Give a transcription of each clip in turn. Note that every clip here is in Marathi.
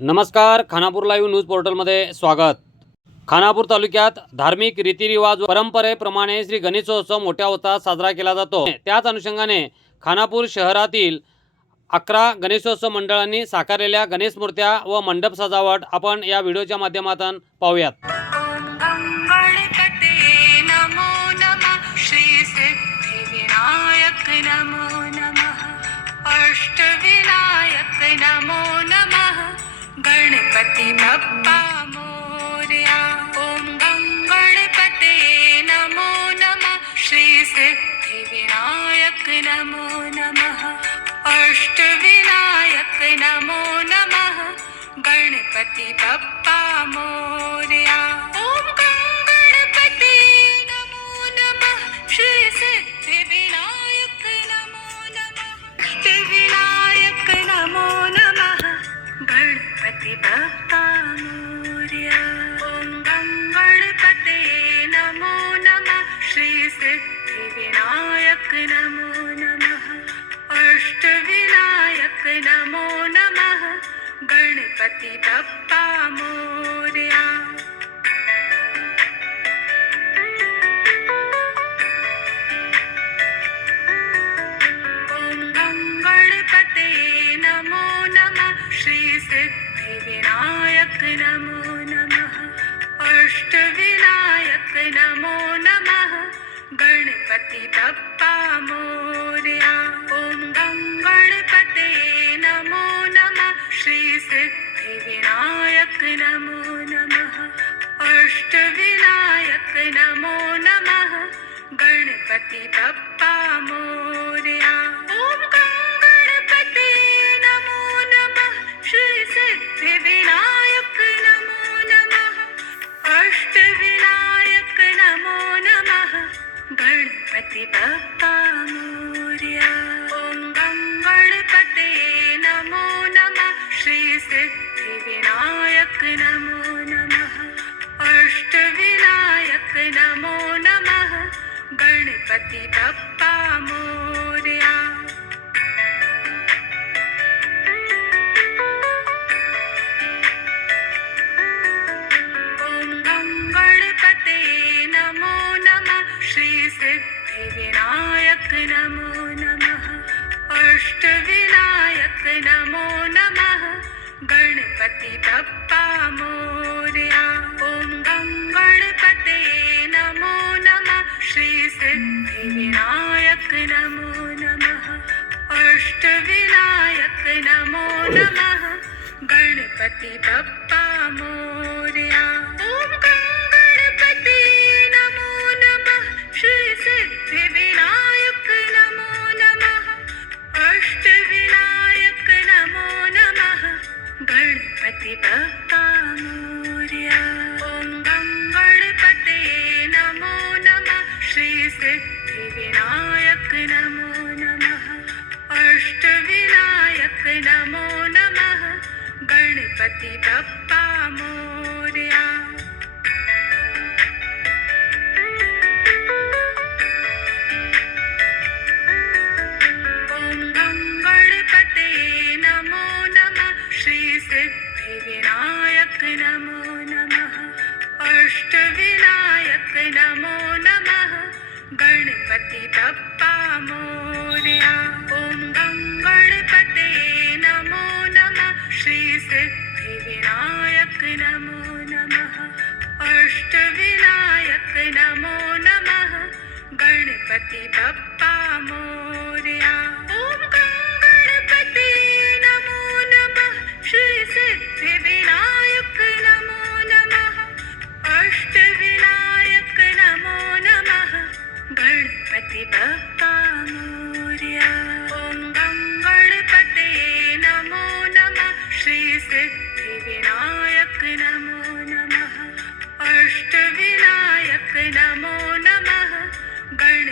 नमस्कार खानापूर लाईव्ह न्यूज पोर्टलमध्ये स्वागत. खानापूर तालुक्यात धार्मिक रीतिरिवाज परंपरेप्रमाणे श्री गणेशोत्सव मोठ्या होतात साजरा केला जातो. त्याच अनुषंगाने खानापूर शहरातील अकरा गणेशोत्सव मंडळांनी साकारलेल्या गणेश मूर्त्या व मंडप सजावट आपण या व्हिडिओच्या माध्यमातून पाहूयात. नमो नमः। अष्टविनायक नमो नमः। गणपती बाप्पा मोरया। ॐ गणपती नमो नमः। श्री सिद्धिविनायक नमो नमः। अष्टविनायक नमो नमः। गणपती बाप्पा मोरया। ॐ गणपते नमो नमः। श्री सिद्धिविनायक नमो नमः नमो नमः गणपती बाप्पा मोरया। ॐ गं गणपते नमो नमः श्री नमो नमः अष्टविनायक नमो नमः गणपती बाप्पा मोरया। नमो नमः. अष्टविनायक नमो नमः. गणपति बप्पा मोर्या. ॐ गं गणपते नमो नमः. श्री सिद्धिविनायक नमो नमः. अष्टविनायक नमो नमः. गणपति बप्पा मोर्या. ॐ गं गणपते नमो नमः. श्री सिद्धिविनायक नमो नमः। अष्टविनायक नमो नमः। गणपती बाप्पा मोरया। ॐ गं गणपते नमो नमः। श्री सिद्धिविनायक नमो नमः। अष्टविनायक नमो नमः गणपती बाप्पा मोर्या. ओम गं गणपते नमो नमः. श्री सिद्धिविनायक नमो नमः. अष्टविनायक नमो नमः. गणपती बाप्पा मोर्या. नमो नमः. अष्टविनायक नमो नमः. गणपती बाप्पा मोरया. ॐ गं गणपते नमो नमः. श्रीसिद्धिविनायक नमो नमः. अष्टविनायक नमो नमः. गणपती बाप्पा मोरया ॐ गं गणपते नमो नमः। श्री सिद्धिविनायक नमो नमः। अष्टविनायक नमो नमः। गणपती बाप्पा मोरया।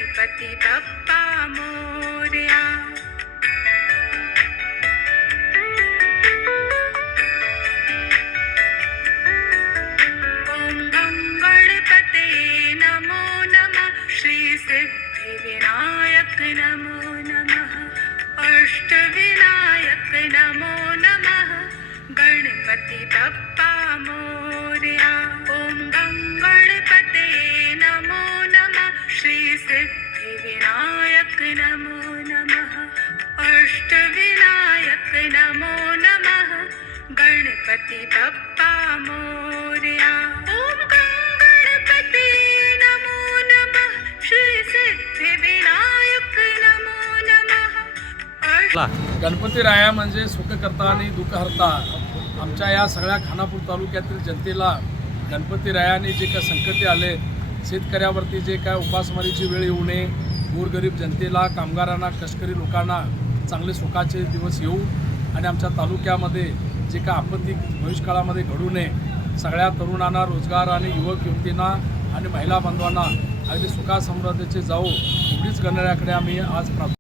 गणपती बाप्पा मोरया ॐ गं गणपते नमो नमः श्री सिद्धिविनायक नमो नमः अष्टविनायक नमो नमः गण गणपती बाप्पा मोरया नमो नमः। अष्टविनायक नमो नमः। गणपती बप्पा मोर्या। ॐ गणपति नमो नमः। श्री सिद्धिविनायक नमो। नमः गणपती राया म्हणजे सुखकर्ता आणि दुःखहर्ता. आमच्या या सगळ्या खानापूर तालुक्यातील जनतेला गणपती रायाने जे काय संकटे आले शेतकऱ्यावरती जे काय उपासमारीची वेळ येऊ नये गोरगरीब जनतेला कामगारांना कष्टकरी लोकांना चांगले सुखाचे दिवस येऊ आणि आमच्या तालुक्यामध्ये जे काय आपत्ती भविष्यकाळामध्ये घडू नये सगळ्या तरुणांना रोजगार आणि युवक युवतींना आणि महिला बांधवांना अगदी सुखासमृद्धीचे जाऊ एवढीच करणाऱ्याकडे आम्ही आज प्राप्त